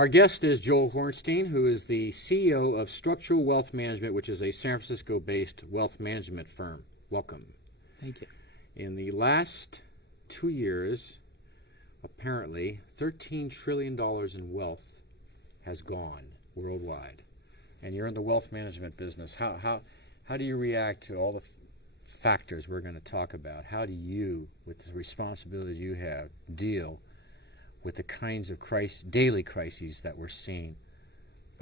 Our guest is Joel Hornstein, who is the CEO of Structural Wealth Management, which is a San Francisco-based wealth management firm. Welcome. Thank you. In the last 2 years, apparently, $13 trillion in wealth has gone worldwide. And you're in the wealth management business. How do you react to all the factors we're going to talk about? How do you, with the responsibility you have, deal with the kinds of daily crises that we're seeing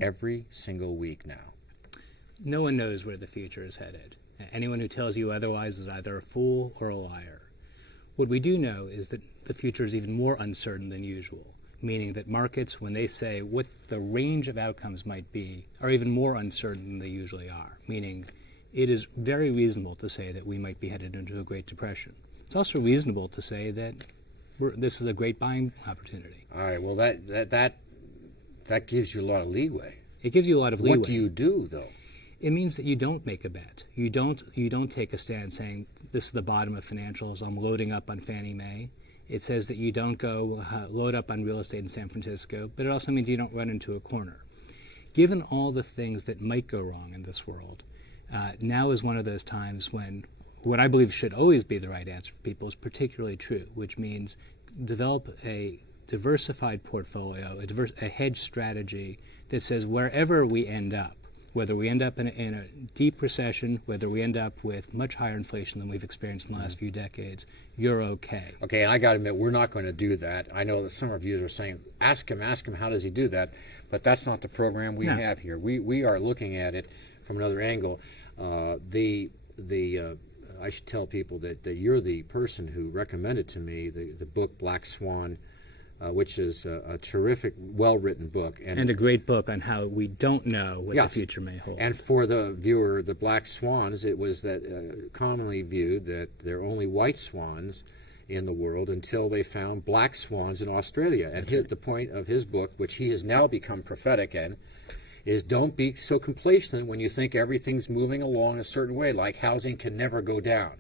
every single week now? No one knows where the future is headed. Anyone who tells you otherwise is either a fool or a liar. What we do know is that the future is even more uncertain than usual, meaning that markets, when they say what the range of outcomes might be, are even more uncertain than they usually are, meaning it is very reasonable to say that we might be headed into a Great Depression. It's also reasonable to say that this is a great buying opportunity. All right. Well, that gives you a lot of leeway. It gives you a lot of leeway. What do you do, though? It means that you don't make a bet. You don't take a stand saying this is the bottom of financials. I'm loading up on Fannie Mae. It says that you don't go load up on real estate in San Francisco, but it also means you don't run into a corner. Given all the things that might go wrong in this world, now is one of those times when what I believe should always be the right answer for people is particularly true, which means develop a diversified portfolio, a hedge strategy that says wherever we end up, whether we end up in a deep recession, whether we end up with much higher inflation than we've experienced in the last few decades, you're okay. Okay, and I got to admit, we're not going to do that. I know that some reviewers are saying, ask him, how does he do that? But that's not the program we have here. We are looking at it from another angle. I should tell people that you're the person who recommended to me the book Black Swan, which is a terrific, well-written book. And a great book on how we don't know what the future may hold. And for the viewer, the black swans, it was that commonly viewed that there are only white swans in the world until they found black swans in Australia. And the point of his book, which he has now become prophetic in, is don't be so complacent when you think everything's moving along a certain way, like housing can never go down.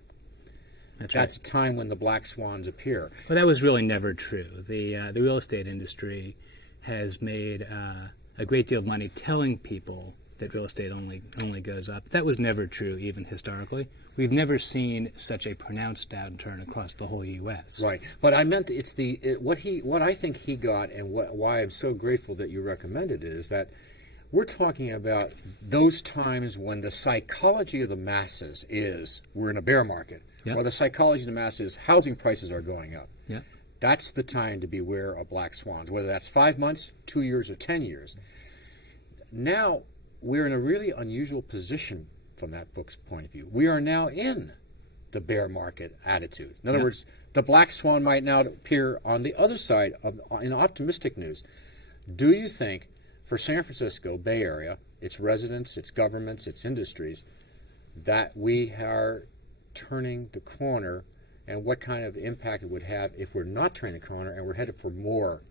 That's a time when the black swans appear. Well, that was really never true. The real estate industry has made a great deal of money telling people that real estate only goes up. That was never true, even historically. We've never seen such a pronounced downturn across the whole U.S. Right, but I meant it's what I think he got, and why I'm so grateful that you recommended it is that we're talking about those times when the psychology of the masses is we're in a bear market, or the psychology of the masses is housing prices are going up. Yeah. That's the time to beware of black swans, whether that's 5 months, 2 years, or 10 years. Now, we're in a really unusual position from that book's point of view. We are now in the bear market attitude. In other words, the black swan might now appear on the other side in optimistic news. Do you think for San Francisco, Bay Area, its residents, its governments, its industries, that we are turning the corner, and what kind of impact it would have if we're not turning the corner and we're headed for more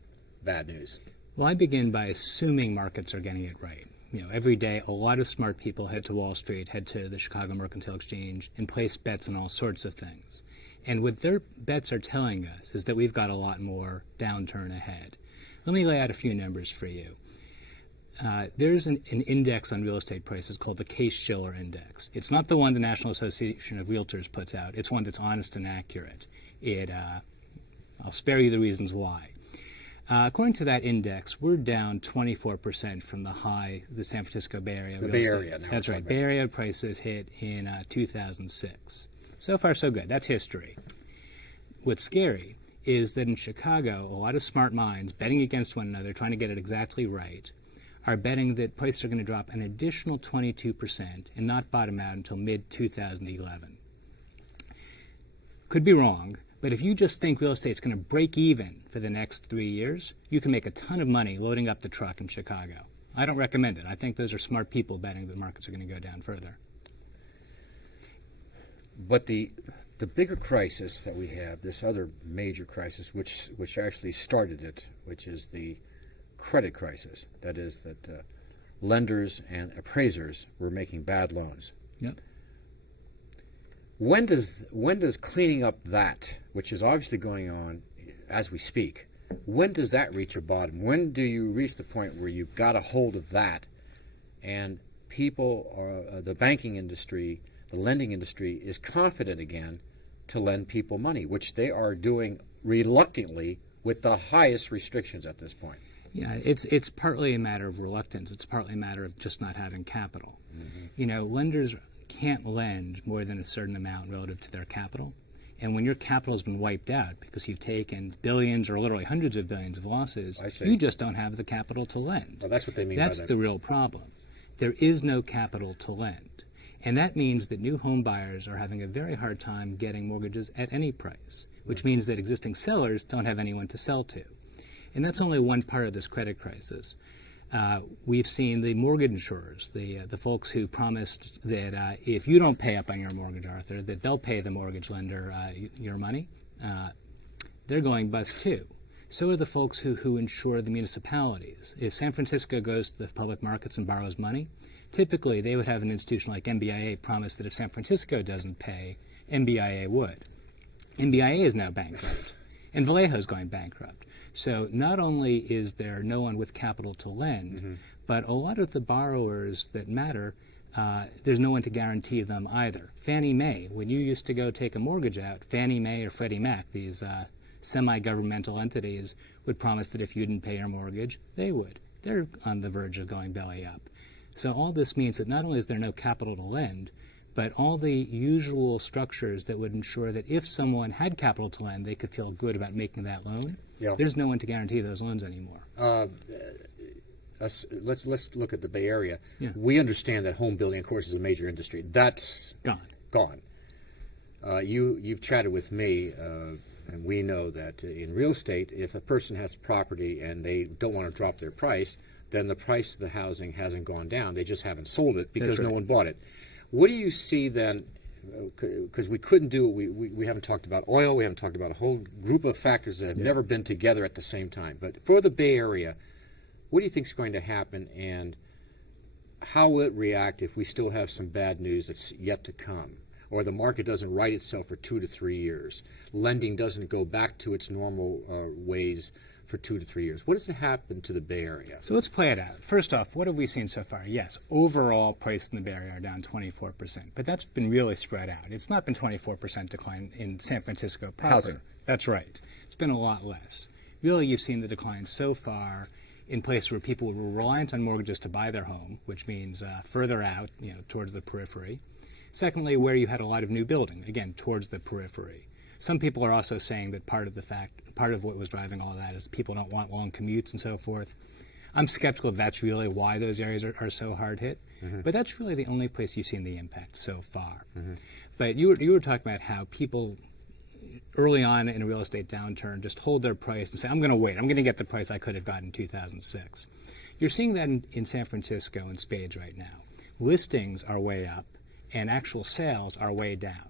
bad news? Well, I begin by assuming markets are getting it right. Every day a lot of smart people head to Wall Street, head to the Chicago Mercantile Exchange, and place bets on all sorts of things. And what their bets are telling us is that we've got a lot more downturn ahead. Let me lay out a few numbers for you. There's an index on real estate prices called the Case-Shiller Index. It's not the one the National Association of Realtors puts out. It's one that's honest and accurate. I'll spare you the reasons why. According to that index, we're down 24% from the high the San Francisco Bay Area. The Bay Area. That's right. Bay Area prices hit in 2006. So far, so good. That's history. What's scary is that in Chicago, a lot of smart minds betting against one another, trying to get it exactly right, are betting that prices are going to drop an additional 22% and not bottom out until mid-2011. Could be wrong, but if you just think real estate's going to break even for the next 3 years, you can make a ton of money loading up the truck in Chicago. I don't recommend it. I think those are smart people betting that markets are going to go down further. But the bigger crisis that we have, this other major crisis, which actually started it, which is the credit crisis. That is that lenders and appraisers were making bad loans. Yep. When does cleaning up that, which is obviously going on as we speak, When does that reach a bottom? When do you reach the point where you've got a hold of that, and people, the banking industry, the lending industry, is confident again to lend people money, which they are doing reluctantly with the highest restrictions at this point? Yeah, it's partly a matter of reluctance. It's partly a matter of just not having capital. You know, lenders can't lend more than a certain amount relative to their capital. And when your capital has been wiped out because you've taken billions or literally hundreds of billions of losses, you just don't have the capital to lend. Well, that's what they mean That's by that. the real problem. There is no capital to lend. And that means that new home buyers are having a very hard time getting mortgages at any price, which means that existing sellers don't have anyone to sell to. And that's only one part of this credit crisis. We've seen the mortgage insurers, the folks who promised that if you don't pay up on your mortgage, Arthur, that they'll pay the mortgage lender your money. They're going bust too. So are the folks who insure the municipalities. If San Francisco goes to the public markets and borrows money, typically they would have an institution like MBIA promise that if San Francisco doesn't pay, MBIA would. MBIA is now bankrupt, and Vallejo's going bankrupt. So not only is there no one with capital to lend, but a lot of the borrowers that matter, there's no one to guarantee them either. Fannie Mae, when you used to go take a mortgage out, Fannie Mae or Freddie Mac, these semi-governmental entities, would promise that if you didn't pay your mortgage, they would. They're on the verge of going belly up. So all this means that not only is there no capital to lend, but all the usual structures that would ensure that if someone had capital to lend, they could feel good about making that loan. Yeah. There's no one to guarantee those loans anymore. Let's look at the Bay Area. Yeah. We understand that home building, of course, is a major industry. That's Gone. You've chatted with me, and we know that in real estate, if a person has property and they don't want to drop their price, then the price of the housing hasn't gone down. They just haven't sold it because no one bought it. What do you see then? Because we couldn't do it. We haven't talked about oil. We haven't talked about a whole group of factors that have never been together at the same time. But for the Bay Area, what do you think is going to happen, and how will it react if we still have some bad news that's yet to come, or the market doesn't right itself for 2 to 3 years, lending doesn't go back to its normal ways for 2 to 3 years? What does it happen to the Bay Area? So let's play it out. First off, what have we seen so far? Yes, overall prices in the Bay Area are down 24%, but that's been really spread out. It's not been 24% decline in San Francisco proper. Housing. That's right. It's been a lot less. Really, you've seen the decline so far in places where people were reliant on mortgages to buy their home, which means further out, towards the periphery. Secondly, where you had a lot of new building, again, towards the periphery. Some people are also saying that part of what was driving all of that is people don't want long commutes and so forth. I'm skeptical that's really why those areas are so hard hit, but that's really the only place you've seen the impact so far. But you were talking about how people early on in a real estate downturn just hold their price and say, I'm going to wait. I'm going to get the price I could have gotten in 2006. You're seeing that in San Francisco in spades right now. Listings are way up, and actual sales are way down.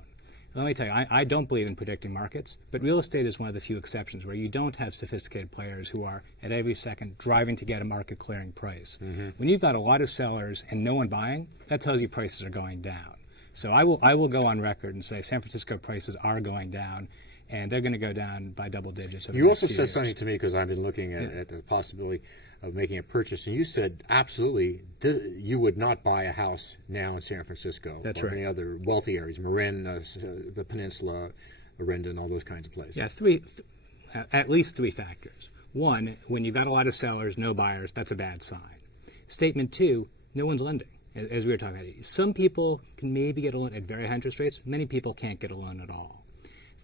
Let me tell you, I don't believe in predicting markets, but real estate is one of the few exceptions where you don't have sophisticated players who are at every second driving to get a market clearing price. When you've got a lot of sellers and no one buying, that tells you prices are going down. So I will go on record and say San Francisco prices are going down, and they're going to go down by double digits. You also said something to me, because I've been looking at the possibility of making a purchase, and you said absolutely you would not buy a house now in San Francisco. That's or right. any other wealthy areas, Marin, the Peninsula, Orinda, and all those kinds of places. Yeah, at least three factors. One, when you've got a lot of sellers, no buyers, that's a bad sign. Statement two, no one's lending. As we were talking about, some people can maybe get a loan at very high interest rates. Many people can't get a loan at all.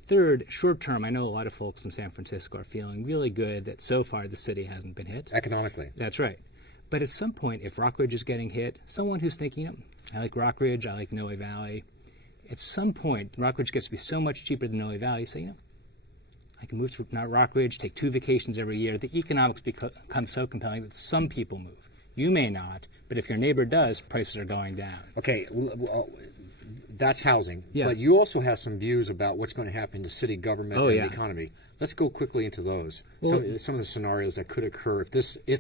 Third, short term, I know a lot of folks in San Francisco are feeling really good that so far the city hasn't been hit. Economically. That's right. But at some point, if Rockridge is getting hit, someone who's thinking, I like Rockridge, I like Noe Valley, at some point, Rockridge gets to be so much cheaper than Noe Valley, say, I can move to Rockridge, take 2 vacations every year. The economics become so compelling that some people move. You may not, but if your neighbor does, prices are going down. Okay, that's housing. Yeah. But you also have some views about what's going to happen to city government and yeah. the economy. Let's go quickly into those. Well, some of the scenarios that could occur if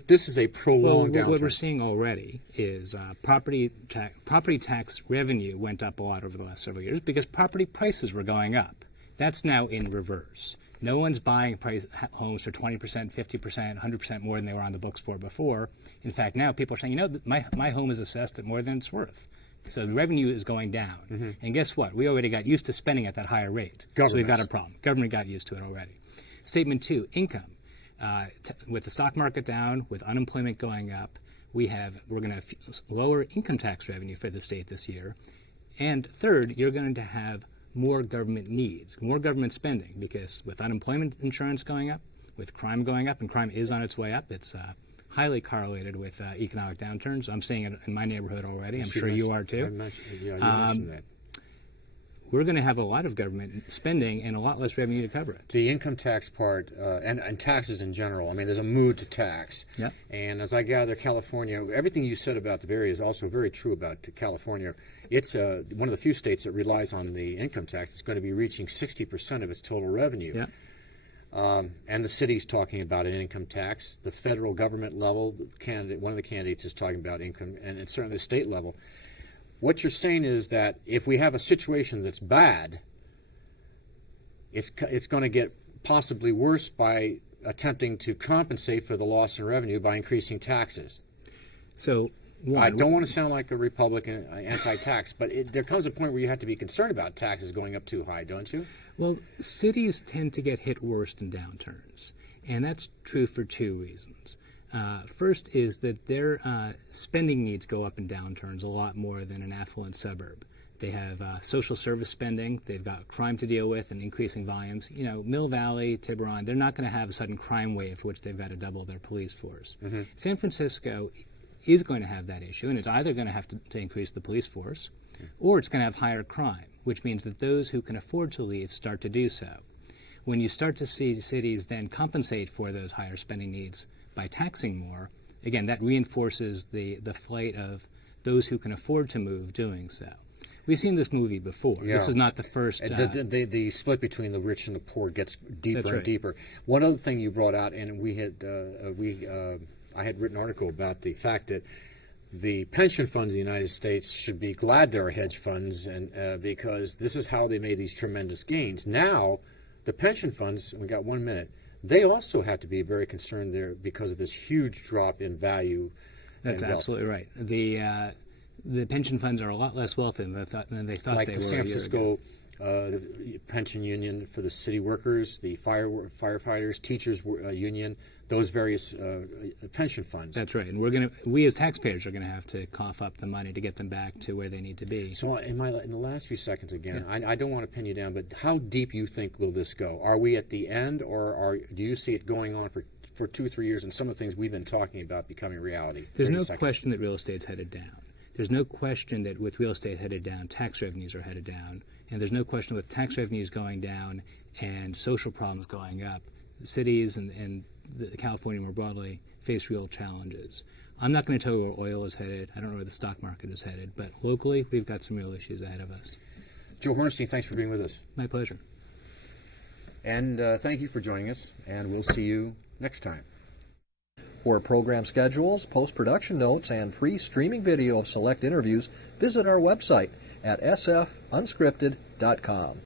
this is a prolonged downturn. What we're seeing already is property tax revenue went up a lot over the last several years because property prices were going up. That's now in reverse. No one's buying homes for 20%, 50%, 100% more than they were on the books for before. In fact, now people are saying, my home is assessed at more than it's worth. So the revenue is going down. Mm-hmm. And guess what? We already got used to spending at that higher rate. So we've got a problem. Government got used to it already. Statement 2, income. With the stock market down, with unemployment going up, we're going to lower income tax revenue for the state this year. And third, you're going to have more government needs, more government spending, because with unemployment insurance going up, with crime going up, and crime is on its way up, it's highly correlated with economic downturns. I'm seeing it in my neighborhood already. I'm sure you are too. You mentioned that. We're going to have a lot of government spending and a lot less revenue to cover it. The income tax part and taxes in general, I mean, there's a mood to tax. Yep. And as I gather, California, everything you said about the Bay Area is also very true about California. It's one of the few states that relies on the income tax. It's going to be reaching 60% of its total revenue. Yep. And the city's talking about an income tax. The federal government level, one of the candidates is talking about income, and certainly the state level. What you're saying is that if we have a situation that's bad, it's going to get possibly worse by attempting to compensate for the loss in revenue by increasing taxes. So I don't want to sound like a Republican anti-tax, but there comes a point where you have to be concerned about taxes going up too high, don't you? Well, cities tend to get hit worst in downturns, and that's true for 2 reasons. First is that their spending needs go up in downturns a lot more than an affluent suburb. They have social service spending, they've got crime to deal with and increasing volumes. Mill Valley, Tiburon, they're not going to have a sudden crime wave for which they've got to double their police force. Mm-hmm. San Francisco is going to have that issue, and it's either going to have to increase the police force, or it's going to have higher crime, which means that those who can afford to leave start to do so. When you start to see cities then compensate for those higher spending needs by taxing more, again, that reinforces the flight of those who can afford to move doing so. We've seen this movie before. Yeah. This is not the first. The split between the rich and the poor gets deeper and deeper. One other thing you brought out, and I had written an article about the fact that the pension funds in the United States should be glad there are hedge funds, and because this is how they made these tremendous gains. Now, the pension funds, we got 1 minute, they also have to be very concerned there because of this huge drop in value. That's absolutely right. The pension funds are a lot less wealthy than they thought like they the were. San Francisco pension union for the city workers, the firefighters, teachers union, those various pension funds. That's right, and we as taxpayers are going to have to cough up the money to get them back to where they need to be. So in the last few seconds again, yeah. I don't want to pin you down, but how deep you think will this go? Are we at the end, or do you see it going on for 2 or 3 years and some of the things we've been talking about becoming reality? There's no question that real estate's headed down. There's no question that with real estate headed down, tax revenues are headed down. And there's no question with tax revenues going down and social problems going up, cities and California more broadly face real challenges. I'm not going to tell you where oil is headed. I don't know where the stock market is headed. But locally, we've got some real issues ahead of us. Joe Hornstein, thanks for being with us. My pleasure. And thank you for joining us. And we'll see you next time. For program schedules, post-production notes, and free streaming video of select interviews, visit our website at sfunscripted.com.